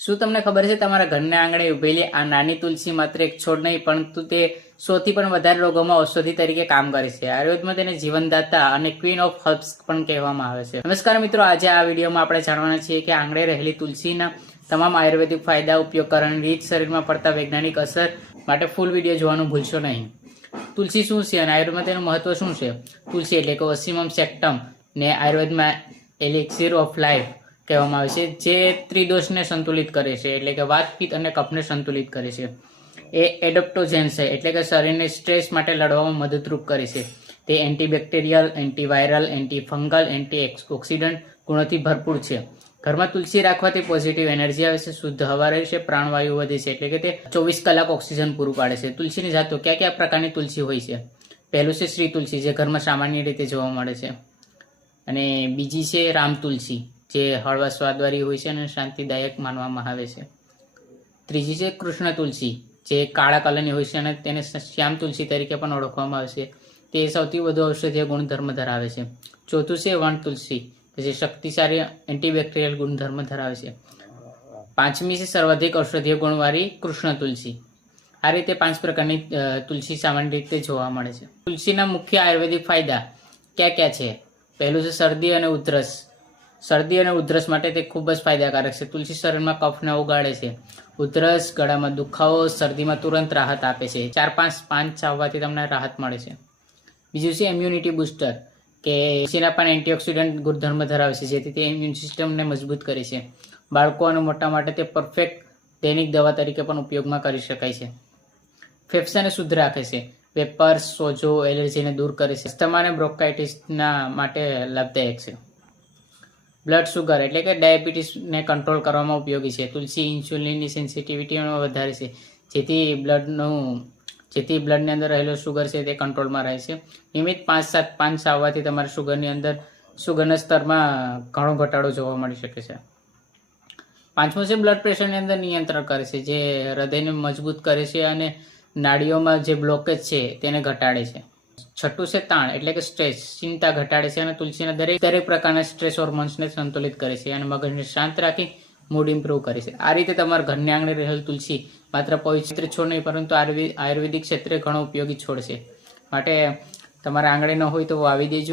શું તમને ખબર છે તમારા ઘરના આંગણે ઉભેલી આ નાની તુલસી માત્ર એક છોડ નહીં પરંતુ તે 100 થી પણ વધારે રોગોમાં ઔષધિ તરીકે કામ કરે છે. આયુર્વેદમાં તેને જીવનદાતા અને ક્વીન ઓફ હર્બ્સ પણ કહેવામાં આવે છે. નમસ્કાર મિત્રો, આજે આ વિડીયોમાં આપણે જાણવાના છીએ કે આંગણે રહેલી તુલસીના તમામ આયુર્વેદિક ફાયદા, ઉપયોગ કરવાની રીત, શરીરમાં પડતા વૈજ્ઞાનિક અસર માટે ફૂલ વિડીયો જોવાનું ભૂલશો નહીં. તુલસી શું છે અને આયુર્વેદમાં તેનું મહત્વ શું છે? તુલસી એટલે કે ઓસિમમ સેક્ટમ ને આયુર્વેદમાં એલિક્સિર ઓફ લાઈફ કહેવામાં આવે છે, જે ત્રિદોષને સંતુલિત કરે છે, એટલે કે વાત, પિત્ત અને કફને સંતુલિત કરે છે. એ એડપ્ટોજેન છે, એટલે કે શરીરને સ્ટ્રેસ માટે લડવામાં મદદરૂપ કરે છે. તે એન્ટીબેક્ટેરિયલ, એન્ટીવાયરલ, એન્ટીફંગલ, એન્ટીઓક્સિડન્ટ ગુણોથી ભરપૂર છે. ઘરમાં તુલસી રાખવાથી પોઝિટિવ એનર્જી આવે છે, શુદ્ધ હવા રહે છે, પ્રાણવાયુ વધે છે, એટલે કે તે 24 કલાક ઓક્સિજન પૂરું પાડે છે. તુલસીની જાતો કયા કયા પ્રકારની તુલસી હોય છે? પહેલું છે શ્રી તુલસી, જે ઘરમાં સામાન્ય રીતે જોવા મળે છે, અને બીજી છે રામ તુલસી, જે હળવા સ્વાદવાળી હોય છે અને શાંતિદાયક માનવામાં આવે છે. ત્રીજી છે કૃષ્ણ તુલસી, જે કાળા કલરની હોય છે અને તેને શ્યામ તુલસી તરીકે પણ ઓળખવામાં આવે છે. તે સૌથી વધુ ઔષધીય ગુણધર્મ ધરાવે છે. ચોથું છે વન તુલસી, જે શક્તિશાળી એન્ટીબેક્ટેરિયલ ગુણધર્મ ધરાવે છે. પાંચમી છે સર્વાધિક ઔષધીય ગુણવાળી કૃષ્ણ તુલસી. આ રીતે 5 પ્રકારની તુલસી સામાન્ય રીતે જોવા મળે છે. તુલસીના મુખ્ય આયુર્વેદિક ફાયદા ક્યાં ક્યાં છે? પહેલું છે શરદી અને ઉધરસ. શરદી અને ઉધરસ માટે તે ખૂબ જ ફાયદાકારક છે. તુલસી શરીરમાં કફને ઓગાળે છે. ઉધરસ, ગળામાં દુખાવો, શરદીમાં તુરંત રાહત આપે છે. 4-5 પાન ચાવવાથી તમને રાહત મળે છે. બીજું છે ઇમ્યુનિટી બુસ્ટર, કે તુલસીના પાન એન્ટીઓક્સિડન્ટ ગુણધર્મ ધરાવે છે, જેથી તે ઇમ્યુન સિસ્ટમને મજબૂત કરે છે. બાળકો અને મોટા માટે તે પરફેક્ટ દૈનિક દવા તરીકે પણ ઉપયોગમાં કરી શકાય છે. ફેફસાને શુદ્ધ રાખે છે. વેપર્સ, સોજો, એલર્જીને દૂર કરે છે. અસ્થમા અને બ્રોન્કાઇટિસના માટે લાભદાયક છે. બ્લડ શુગર એટલે કે ડાયાબિટીસને કંટ્રોલ કરવામાં ઉપયોગી છે. તુલસી ઇન્સ્યુલિનની સેન્સિટિવિટીને વધારે છે, જેથી બ્લડની અંદર રહેલો શુગર છે તે કંટ્રોલમાં રહે છે. નિયમિત 5-7 પાન ચાવવાથી તમારા શુગરના સ્તરમાં ઘણો ઘટાડો જોવા મળી શકે છે. પાંચમું છે બ્લડ પ્રેશરની અંદર નિયંત્રણ કરે છે, જે હૃદયને મજબૂત કરે છે અને નાડીઓમાં જે બ્લોકેજ છે તેને ઘટાડે છે. છઠ્ઠું છે તાણ એટલે કે સ્ટ્રેસ, ચિંતા ઘટાડે છે અને તુલસીના દરેક પ્રકારના સ્ટ્રેસ હોર્મોન્સને સંતુલિત કરે છે અને મગજને શાંત રાખી મૂડ ઇમ્પ્રૂવ કરે છે. આ રીતે તમારા ઘરની આંગણે રહેલ તુલસી માત્ર પવિત્ર છોડ નહીં પરંતુ આયુર્વેદિક ક્ષેત્રે ઘણો ઉપયોગી છોડ છે. માટે તમારા આંગણે ન હોય તો વાવી દેજો.